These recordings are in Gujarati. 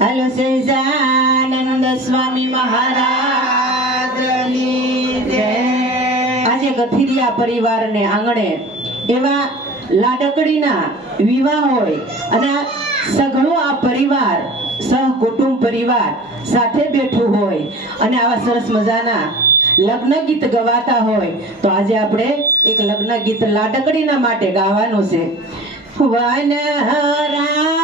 હાલો સહેજાનંદ સ્વામી મહારાજની આજે ગથિરિયા પરિવારને આંગણે એવા લાડકડીના વિવાહ હોય અને સઘળો આ પરિવાર, સહકુટુંબ પરિવાર સાથે બેઠું હોય અને આવા સરસ મજાના લગ્ન ગીત ગવાતા હોય, તો આજે આપણે એક લગ્ન ગીત લાડકડીના માટે ગાવાનું છે. One Radhe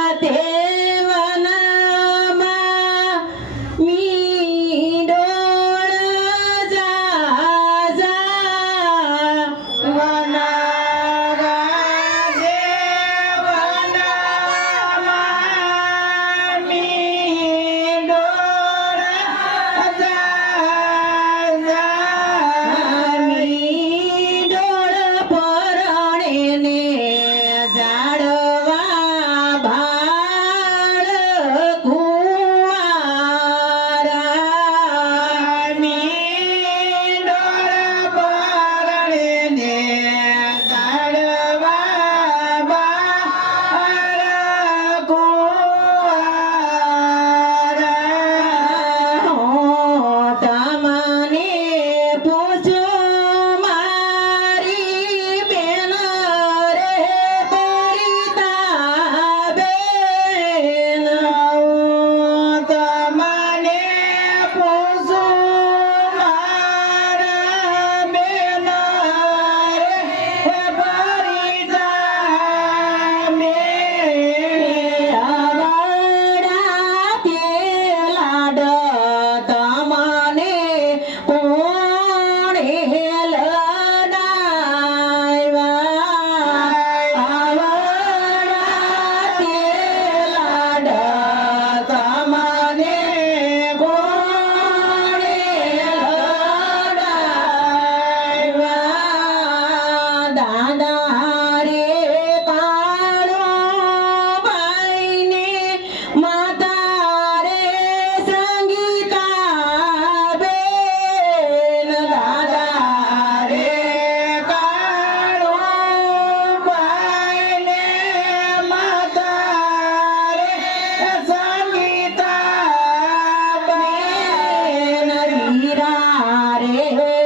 Hare